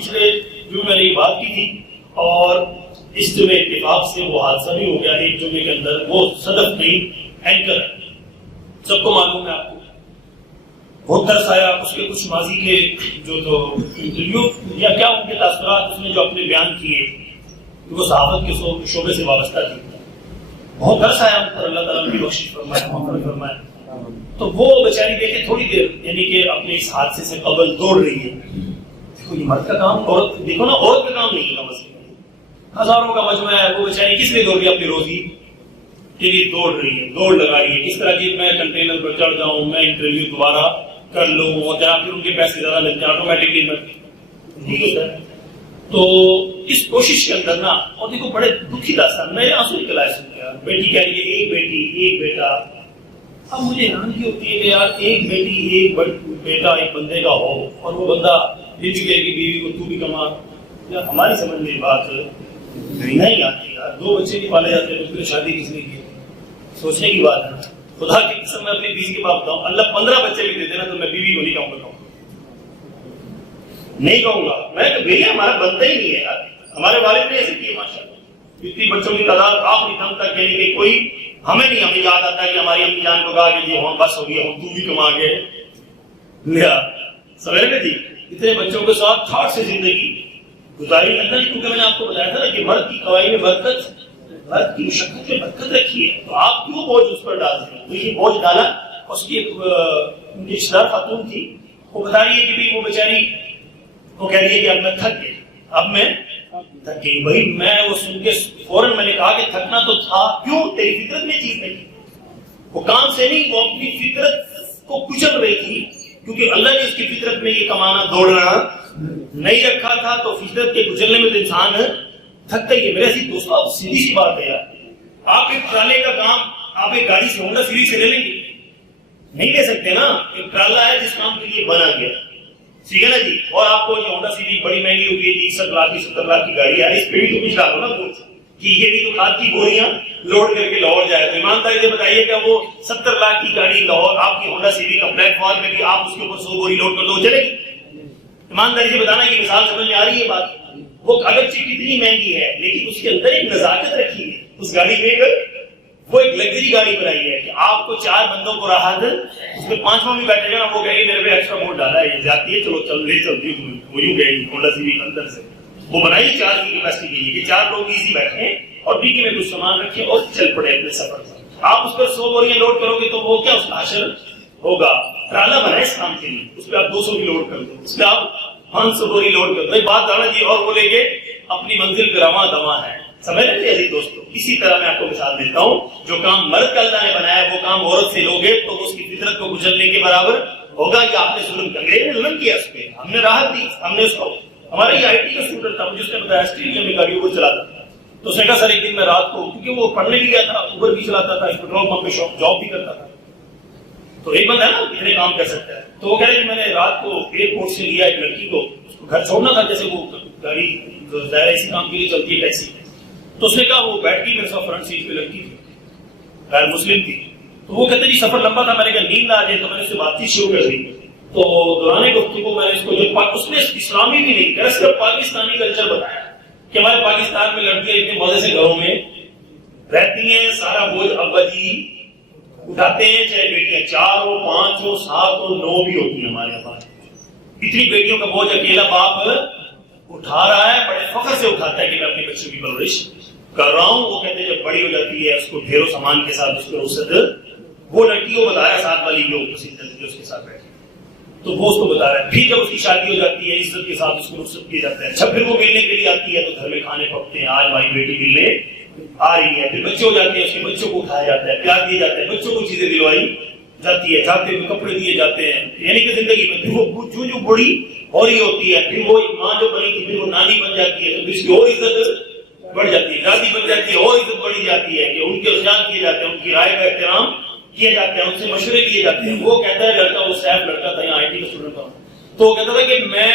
پچھلے جمعے میں نے یہ بات کی تھی اور اس جمعے اتفاق سے وہ حادثہ بھی ہو گیا. ایک جمعے کے اندر وہ صدف نہیں اینکر سب کو معلوم ہے, آپ کو بہت ترس آیا. اس کے کچھ ماضی کے جو انٹرویو یا کیا ان کے تاثرات اس نے جو اپنے بیان کیے وہ صحافت کے شعبے سے وابستہ تھی, بہت ترس آیا ان پر. اللہ تعالیٰ ان کی بخشش فرمائے, محفوظ فرمائے. تو وہ بیچاری دیکھے تھوڑی دیر یعنی کہ اپنے اس حادثے سے قبل دوڑ رہی ہے. دیکھو یہ مرد کا کام, عورت دیکھو نا, عورت کا کام نہیں ہے مسئلہ. ہزاروں کا مجموعہ ہے, وہ بیچاری کس لیے دوڑ رہی ہے؟ اپنی روزی کے لیے دوڑ رہی ہے, دوڑ لگا رہی ہے. کس طرح کی میں کنٹینر پر چڑھ جاؤں, میں انٹرویو دوبارہ کر لوں اور جہاں پھر ان کے پیسے زیادہ لگ جائیں آٹومیٹکلی نہیں ہوتا ہے. تو اس کوشش کے اندر نا, اور دیکھو بڑے دکھی داستان, میرے آنسو نکل آئے سن کے. بیٹی کہہ رہی ہے ایک بیٹی ایک بیٹا. اب مجھے حیرانگی ہوتی ہے کہ یار ایک بیٹی ایک بیٹا ایک بندے کا ہو اور وہ بندہ یہ بھی کہے کہ بیوی کو تو بھی کما. یا ہماری سمجھ میں بات نہیں آتی یار. 2 بچے نہیں پالے جاتے تو پھر شادی کس نے کی؟ سوچنے کی بات ہے. خدا کی قسم میں اپنی بیوی کے باپ بتاؤں, اللہ 15 بچے بھی دے دینا تو میں بیوی کو نہیں کہوں گا, نہیں کہوں گا میں کہ بیوی ہمارا بنتا ہی نہیں ہے یار. ہمارے والد نے ایسے کیے ماشاء اللہ, اتنی بچوں کی تعداد آخری دم تک یعنی کہ کوئی ہمیں یاد آتا ہے کہ ہماری امی جان کو کہا کہ جی ہاں بس ہو گیا, ہم تو بھی کما گئے لیا سویرے جی. اتنے بچوں کے ساتھ ٹھاٹ سے زندگی گزاری. اللہ کیونکہ میں نے آپ کو بتایا تھا نا کہ مرد کی کمائی میں برکت, مرد کی مشقت میں برکت رکھی ہے, تو آپ کیوں بوجھ اس پر ڈال دیں؟ تو یہ بوجھ ڈالا. اس کی رشتہ دار خاتون تھی, وہ بتا رہی ہے کہ بھی وہ بیچاری وہ کہہ رہی ہے کہ اب میں تھک گئی, اب میں تھک گئی. بھائی میں وہ سن کے فوراً میں نے کہا کہ تھکنا تو تھا, کیوں تیری فطرت میں چیز نہیں, وہ کام سے نہیں, وہ اپنی فطرت کو کچل رہی تھی کیونکہ اللہ نے اس کی فطرت میں یہ کمانا دوڑنا نہیں رکھا تھا. تو فطرت کے گزرنے میں تو انسان تھکتا ہی ہے. میرے ایسی دوستوں آپ سیدھی سی بات ہے یار, آپ ایک ٹرالے کا کام آپ ایک گاڑی سے ہونڈا سیوی سے لے لیں گے؟ نہیں لے سکتے نا. ایک ٹرالا ہے جس کام کے لیے بنا گیا, ٹھیک ہے نا جی. اور آپ کو یہ ہونڈا سیوی بڑی مہنگی ہوگی جی, 60 لاکھ کی 70 لاکھ کی گاڑی ہے, اس پہ بھی تو کچھ ڈالو نا کچھ کہ یہ بھی تو کھاد کی گولیاں لوڈ کر کے لاہور جائے. تو ایمانداری سے بتائیے کہ وہ 70 لاکھ کی گاڑی لاہور آپ کی ہونڈا سیوی کا پلیٹ فارم میں بھی آپ اس کے اوپر 100 بوری لوڈ کر دو, چلے گی؟ ایمانداری سے بتانا یہ مثال سمجھ میں آ رہی ہے بات. وہ اگرچہ کتنی مہنگی ہے لیکن اس کے اندر ایک نزاکت رکھی ہے اس گاڑی میں. وہ ایک لگژری گاڑی بنائی ہے کہ آپ کو 4 بندوں کو راحت, اس میں 5واں بھی بیٹھے گا نا, وہ کہے گی میرے پہ ایکسٹرا موڈ ڈالا ہے, یہ جاتی ہے, چلو چل لے چلتی ہوں. وہ یوں گئے ہونڈا سیوی کے اندر سے وہ بنائی 4 کی کیپیسٹی کے لیے کہ 4 لوگ ایزی بیٹھے اور ڈیگی میں کچھ سامان رکھے اور چل پڑے اپنے سفر پر. آپ اس پر 100 بوریاں لوڈ کرو گے تو وہ کیا اس کا حشر ہوگا؟ ٹرالا بنائے اس کام کے لیے, اس پہ آپ 200 بھی لوڈ کر دو, اس پہ آپ 500 بوری لوڈ کر دو. بات جانا جی, اور وہ لے کے اپنی منزل پہ رواں دواں ہے. سمجھ رہے تھے عزیز دوستوں؟ اسی طرح میں آپ کو مثال دیتا ہوں, جو کام مرد کا اللہ نے بنایا وہ کام عورت سے لوگے تو اس کی فطرت کو کچلنے کے برابر ہوگا. کہ آپ نے ظلم کیا, انگریز نے ظلم کیا اس پہ, ہم نے راحت دی, ہم نے اس کو. ہمارا یہ IT کا اسٹوڈنٹ تھا مجھے اس نے بتایا آسٹریلیا میں گاڑی اوبر چلاتا تھا, تو اس نے کہا سر ایک دن میں رات کو, کیونکہ وہ پڑھنے بھی گیا تھا, اوبر بھی چلاتا تھا, پیٹرول پمپ پہ جاب بھی کرتا تھا, تو ایک بندہ ہے نا کتنے کام کر سکتا ہے. تو وہ کہہ رہے کہ میں نے رات کو ایئرپورٹ سے لیا ایک لڑکی کو, اس کو گھر چھوڑنا تھا, جیسے وہ گاڑی ظاہر اسی کام کے لیے چلتی ہے ٹیکسی. تو اس نے کہا وہ بیٹھ گئی میرے ساتھ فرنٹ سیٹ پہ, لڑکی تھی غیر مسلم تھی. تو وہ کہتے جی سفر لمبا تھا, میں نے کہا نیند آ جائے, تو میں نے اس سے بات چیت شروع کر دی. تو دوران گفتگو میں نے اس کو جو اس نے اسلامی بھی نہیں کہا, صرف پاکستانی کلچر بتایا کہ ہمارے پاکستان میں لڑکیاں اتنے مزے سے گھروں میں رہتی ہیں, سارا بوجھ ابا جی اٹھاتے ہیں, چاہے بیٹیاں 4 ہو 5 ہو 7 ہو 9 بھی ہوتی ہیں ہمارے یہاں. اتنی بیٹیوں کا بوجھ اکیلا باپ اٹھا رہا ہے, بڑے فخر سے اٹھاتا ہے کہ میں اپنی بچوں کی پرورش کر رہا ہوں. وہ کہتے ہیں جب بڑی ہو جاتی ہے اس کو ڈھیروں سامان کے ساتھ اس کو رخصت, وہ لڑکی کو بتایا ساتھ والی جو اس کے ساتھ بیٹھے, تو وہ اس کو بتا رہا ہے. پھر جب اس کی شادی ہو جاتی ہے عزت کے ساتھ اس کو رخصت کیا جاتا ہے. جب پھر وہ ملنے کے لیے آتی ہے تو گھر میں کھانے پکتے ہیں, آج ہماری بیٹی ملنے آ رہی ہے. پھر بچے ہو جاتے ہیں, اس کے بچوں کو اٹھایا جاتا ہے, پیار دیا جاتا ہے, بچوں کو چیزیں دلوائی جاتی ہے, جاتے ہوئے کپڑے دیے جاتے ہیں. یعنی کہ زندگی میں پھر وہ جو بڑی ہو رہی ہوتی ہے, پھر وہ ماں جو بنی تھی پھر وہ نانی بن جاتی ہے, تو پھر اس کی اور عزت بڑھ جاتی ہے, دادی بن جاتی ہے, اور عزت بڑھی جاتی ہے کہ ان کے خیال کیے جاتے ہیں, ان کی رائے کا احترام کیے جاتے ہیں, ان سے مشورے لیے جاتے ہیں. وہ کہتا ہے لڑکا, وہ سیف لڑکا تھا, یہاں IT کا اسٹوڈنٹ تھا, تو وہ کہتا تھا کہ میں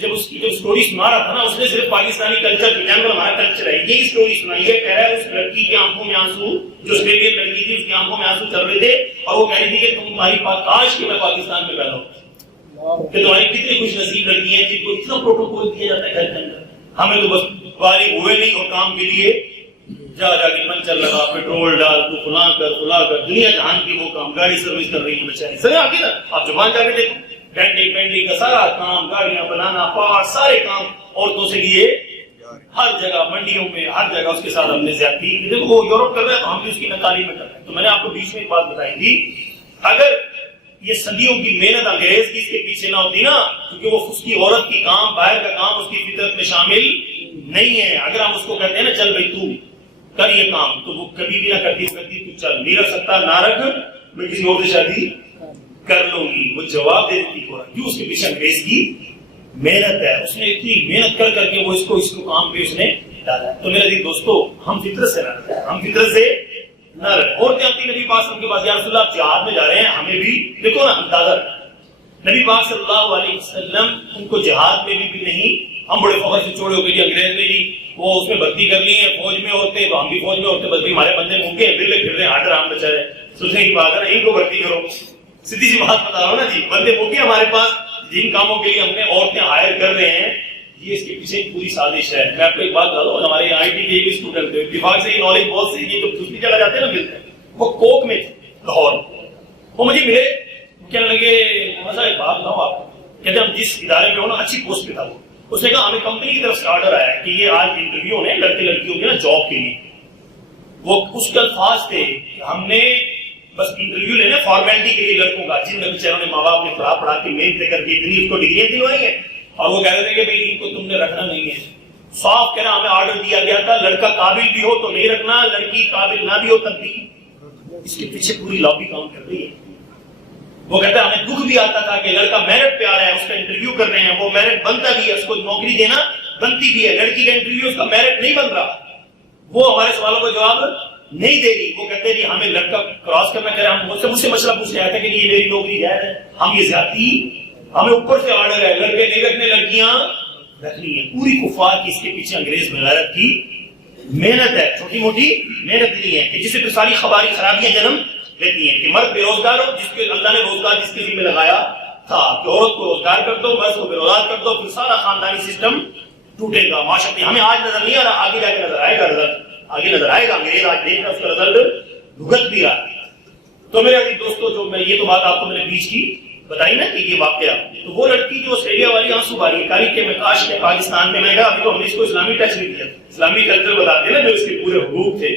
جب اس کی اسٹوری سنا رہا تھا نا, اس نے صرف پاکستانی کلچر کی, جانور ہمارا کلچر ہے, یہی اسٹوری سنائی ہے. کہہ رہا ہے اس لڑکی کی آنکھوں میں آنسو, جو آسٹریلین لڑکی تھی اس کی آنکھوں میں آنسو چل رہے تھے, اور وہ کہہ رہی تھی کہ تمہاری کاش کہ میں پاکستان میں پیدا ہوں. کہ تمہاری کتنی خوش نصیب لڑکی ہیں جن کو اتنا پروٹوکول دیا جاتا ہے گھر کے اندر. ہمیں تو بس فارغ ہوئے نہیں اور کام کے لیے جا کے پنچر لگا, پیٹرول ڈال, تو فلاں کر, دنیا جہان کی وہ کام, گاڑی سروس کر رہی ہے بیچاری. سر آگے نا آپ زبان جا کے دیکھو, پینڈنگ کا سارا کام, گاڑیاں بنانا, پارٹ, سارے کام عورتوں سے لیے ہر جگہ, منڈیوں میں ہر جگہ اس کے ساتھ ہم نے زیادتی. دیکھو وہ یورپ کر رہے ہیں تو ہم بھی اس کی نقالی میں کر رہے ہیں. تو میں نے آپ کو بیچ میں ایک بات بتائی تھی, اگر یہ صدیوں کی محنت انگریز کی اس کے پیچھے نہ ہوتی نا, کیونکہ وہ اس کی عورت کی کام, باہر کا کام اس کی فطرت میں شامل نہیں ہے. اگر ہم اس کو کہتے ہیں نا چل بھائی تو کر یہ کام, تو وہ کبھی بھی نہ کرتی تو چل نہیں رکھ سکتا, نہ رکھ, میں کسی اور سے شادی کر لوں گی. وہ جواب دے دیتی تھوڑا کیوں, اس کے پیچھے انگریز کی محنت ہے. اس نے اتنی محنت کر کے وہ اس کو کام پہ اس نے ڈالا. تو میرے عزیز دوستو, ہم فطرت سے نہ رہے, ہم فطرت سے نہ رہے. عورتیں آتی نبی پاک صلی اللہ علیہ وسلم کے پاس, یا رسول اللہ آپ جہاد میں جا رہے ہیں, ہمیں بھی دیکھو نا اندازہ. نبی پاک صلی اللہ علیہ وسلم ان کو جہاد میں بھی نہیں, ہم بڑے فخر سے چھوڑے ہو گئے انگریز نے جی وہ اس میں بھرتی کر لی ہے, فوج میں ہوتے ہیں تو ہم بھی فوج میں ہوتے, بس بھی ہمارے بندے مونگے ہیں, پھر پھر رہے ہاتھ رام بچا رہے, سوچنے کی بات ہے نا, ان کو بھرتی کرو. سیدھی سی بات بتا رہا ہوں نا جی, بندے مونگے ہمارے پاس, جن کاموں کے لیے ہم نے عورتیں ہائر کر رہے ہیں, یہ اس کے پیچھے ایک پوری سازش ہے. میں آپ کو ایک بات بتا دوں, ہمارے آئی ٹی کے اسٹوڈنٹ تھے, اتفاق سے یہ نالج بہت سی, یہ جو دوسری جگہ جاتے ہیں نا ملتے ہیں, وہ کوک میں لاہور, وہ مجھے ملے, کہنے لگے ایک بات بتاؤ آپ, کہتے ہم جس ادارے میں ہو نا اچھی پوسٹ پہ تھا وہ, اس نے کہا ہمیں کمپنی کی طرف سے آرڈر آیا ہے کہ یہ آج انٹرویو ہونے لڑکے لڑکیوں کے نا جاب کے لیے. وہ اس کے الفاظ تھے کہ ہم نے بس انٹرویو لینا فارمیلٹی کے لیے لڑکوں کا, جن بیچاروں نے ماں باپ نے پڑھا کے محنت کر کے اتنی اس کو ڈگریاں دلوائی ہیں, اور وہ کہہ رہے تھے کہ بھائی ان کو تم نے رکھنا نہیں ہے. صاف کہنا ہمیں آرڈر دیا گیا تھا, لڑکا قابل بھی ہو تو نہیں رکھنا, لڑکی قابل نہ بھی ہو تب بھی. اس کے پیچھے پوری لابی کام کر رہی ہے. وہ کہتا ہے ہمیں دکھ بھی آتا تھا کہ لڑکا میرٹ پہ آ رہا ہے, اس کا انٹرویو کر رہے ہیں, وہ میرٹ بنتا بھی ہے, اس کو نوکری دینا بنتی بھی ہے, لڑکی کا انٹرویو اس کا میرٹ نہیں بن رہا, وہ ہمارے سوالوں کا جواب نہیں دے رہی. وہ کہتے ہیں جی ہمیں لڑکا کراس کرنا چاہ رہے ہیں, ہم مجھ سے مسئلہ پوچھ رہا تھا کہ یہ میری نوکری جائز ہے, ہم یہ زیادتی, ہمیں اوپر سے آرڈر ہے لڑکے نہیں رکھنے, لڑکیاں رکھنی ہے. پوری کفار کی اس کے پیچھے انگریز بغیرت کی محنت ہے, چھوٹی موٹی محنت نہیں ہے کہ جسے پھر ساری خرابیاں جنم لیتی ہیں. کہ مرد بے روزگار ہو, جس کے اللہ نے روزگار جس کے ذمہ لگایا تھا کہ عورت کو روزگار کر دو, مرد کو بے روزگار کر دو, پھر سارا خاندانی سسٹم ٹوٹے گا. معاشرتی ہمیں آج نظر نہیں آ رہا, آگے جا کے نظر آئے گا, رزلٹ آگے نظر آئے گا. انگریز آج دیکھ رہا اس کا رزلٹ بھگت بھی رہا. تو میرے عزیز دوستو, جو میں یہ تو بات آپ کو میں نے بیچ کی بتائی نا کہ یہ واقعہ, تو وہ لڑکی جو آسٹریلیا والی آنسو باری ہے کاری کے میں کاش کے پاکستان میں, میں کہا ابھی تو ہم نے اس کو اسلامی ٹچ نہیں دیا, اسلامی کلچر بتاتے ہیں نا جو اس کے پورے حقوق تھے,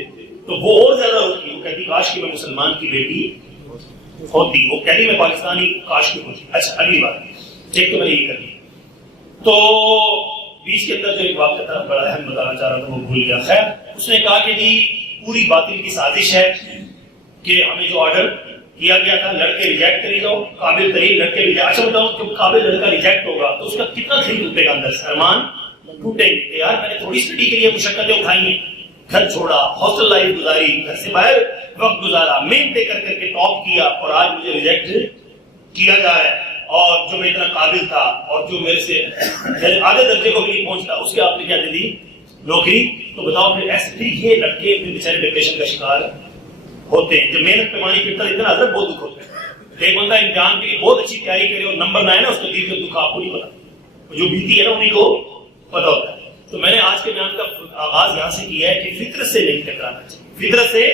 تو وہ اور زیادہ ہوتی. وہ کہتی کاش کی میں مسلمان کی بیٹی ہوتی, وہ کہتی میں پاکستانی کاش کی ہوتی. اچھا اگلی بات, ایک تو میں نے یہ کر لی, تو بیچ کے اندر جو ایک واقعہ تھا بڑا اہم بتانا چاہ رہا تھا وہ بھول گیا. خیر اس نے کہا کہ جی پوری باطل کی سازش ہے کہ ہمیں جو آرڈر کیا گیا تھا لڑکے ریجیکٹ کری جاؤ, قابل ترین لڑکے ریجیکٹ. اچھا بتاؤ جب قابل لڑکا ریجیکٹ ہوگا تو اس کا کتنا دل ٹوٹے گا, اندر سے ارمان ٹوٹیں گے کہ یار میں نے تھوڑی اسٹڈی کے لیے مشقتیں اٹھائی ہیں, گھر چھوڑا, ہاسٹل لائف گزاری, گھر سے باہر وقت گزارا, محنتیں کر کے ٹاپ کیا, اور آج مجھے ریجیکٹ کیا جا رہا ہے, اور جو میں اتنا قابل تھا اور جو میرے سے آدھے درجے کو بھی نہیں پہنچتا, اس کے آپ نے کیا دے دی نوکری. تو بتاؤ پھر ایسے پھر یہ لڑکے پھر بیچارے ڈپریشن کا شکار ہوتے ہیں. جب محنت پہ پانی پھرتا اتنا حضرت بہت دکھ ہوتا ہے. ایک بندہ امتحان کے لیے بہت اچھی تیاری کرے اور نمبر نہ آئے نا, اس کا دل کا دکھ آپ کو نہیں پتا, جو بیتی ہے نا انہیں کو پتا ہوتا ہے. تو میں نے آج کے بیان کا آغاز یہاں سے کیا ہے کہ فطرت سے نہیں ٹکرانا چاہیے. فطرت سے,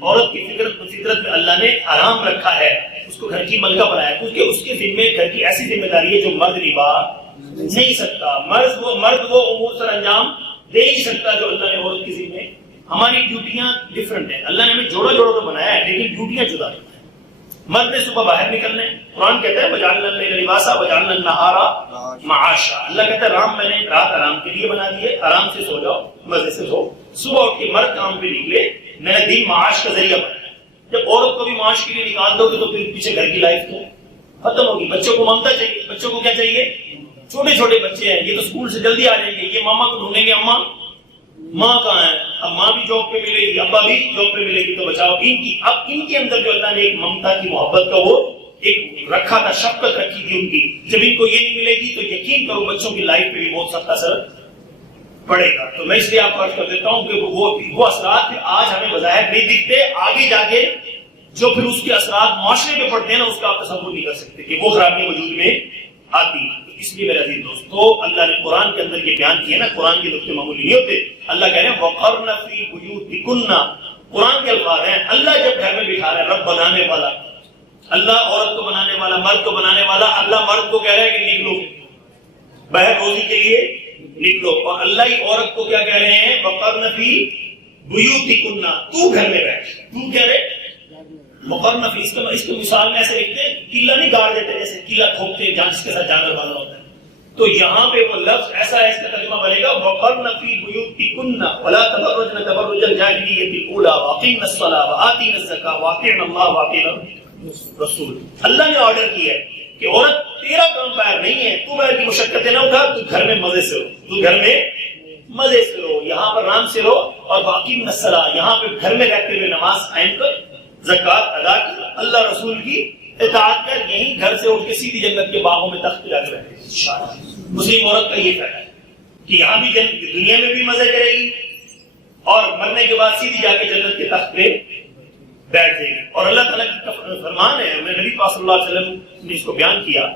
عورت کی فطرت میں اللہ نے آرام رکھا ہے, اس کو گھر کی ملکہ بنایا, کیونکہ اس کے ذمے گھر کی ایسی ذمہ داری ہے جو مرد نبھا نہیں سکتا. مرد وہ امور سر انجام دے نہیں سکتا جو اللہ نے عورت کے ذمے. ہماری ڈیوٹیاں ڈفرنٹ ہیں, اللہ نے ہمیں جوڑا جوڑا تو بنایا ہے لیکن ڈیوٹیاں جدا ہیں. مرد نے صبح باہر نکلنا ہے, قرآن کہتا ہے وجعلنا اللیل لباسا وجعلنا النہار معاشا. اللہ کہتا ہے رام میں نے رات آرام کے لیے بنا دی ہے, آرام سے سو جاؤ, مزے سے سو. صبح اٹھ کے مرد کام پہ نکلے, میں نے دن معاش کا ذریعہ بنایا. جب عورت کو بھی معاش کے لیے نکال دو گے تو پھر پیچھے گھر کی لائف تو ختم ہوگی. بچوں کو ممتا چاہیے, بچوں کو کیا چاہیے, چھوٹے چھوٹے بچے ہیں, یہ تو اسکول سے جلدی آ جائیں گے, یہ ماما کو ڈھونڈیں گے, اماں ماں کہاں ہے, اب ماں بھی جاب پہ ملے گی, ابا بھی جاب پہ ملے گی, تو بچاؤ ان کی. اب ان کے اندر جو اللہ نے ایک ممتا کی محبت کا وہ ایک رکھا تھا, شفقت رکھی تھی ان کی, جب ان کو یہ نہیں ملے گی تو یقین کرو بچوں کی لائف پہ بھی بہت سخت اثر پڑے گا. تو میں اس لیے آپ کو عرض کر دیتا ہوں کہ وہ اثرات آج ہمیں بظاہر نہیں دکھتے, آگے جا کے جو پھر اس کے اثرات معاشرے پہ پڑتے ہیں نا, اس کا آپ تصور نہیں کر سکتے کہ وہ خرابیاں وجود میں آتی. اس لیے میرے عزیز دوستو اللہ نے قرآن کے اندر یہ بیان کیا نا, قرآن کے نقطے معمولی نہیں ہوتے. اللہ کہہ رہے ہیں وقرن فی بیوتکن, قرآن کے الفاظ ہیں. اللہ جب گھر میں بٹھا رہا ہے, رب بنانے والا, اللہ عورت کو بنانے والا, مرد کو بنانے والا, اللہ مرد کو کہہ رہا ہے کہ نکلو باہر روزی کے لیے نکلو, اور اللہ ہی عورت کو کیا کہہ رہے ہیں وقرن فی بیوتکن, تو گھر میں بیٹھ. تو کہہ رہے مقرن فی, اس کو مثال میں ایسے لکھتے ہیں قلعہ نہیں گاڑ دیتے جیسے قلعہ ٹھوکتے جہاں جس کے ساتھ جانور والا ہوتا ہے. تو یہاں پہ وہ لفظ ایسا ہے, اس کا ترجمہ بنے گا وقرن فی بیوتکن ولا تبرجن تبرج الجاہلیۃ الاولی واقیمن الصلاۃ وآتین الزکاۃ واطیعن اللہ واطیعن رسول. اللہ نے آرڈر کیا ہے کہ عورت تیرا کام باہر نہیں ہے, تو باہر کی مشقتیں نہ اٹھا, تو گھر میں مزے سے رہو, تو گھر میں مزے سے رہو, یہاں پر آرام سے رہو, اور واقیمن الصلاۃ, یہاں پہ گھر میں رہتے ہوئے نماز قائم کر, زکات ادا کر, اللہ رسول کی اطاعت کر, یہیں گھر سے اٹھ کے سیدھی جنت کے باغوں میں تخت جا کے بیٹھے. مسلم عورت کا یہ فائدہ ہے کہ یہاں بھی دنیا میں بھی مزے کرے گی, اور مرنے کے بعد سیدھی جا کے جنت کے تخت پہ بیٹھ جائے گی. اور اللہ تعالیٰ کی فرمان ہے, نبی پاک صلی اللہ علیہ وسلم نے اس کو بیان کیا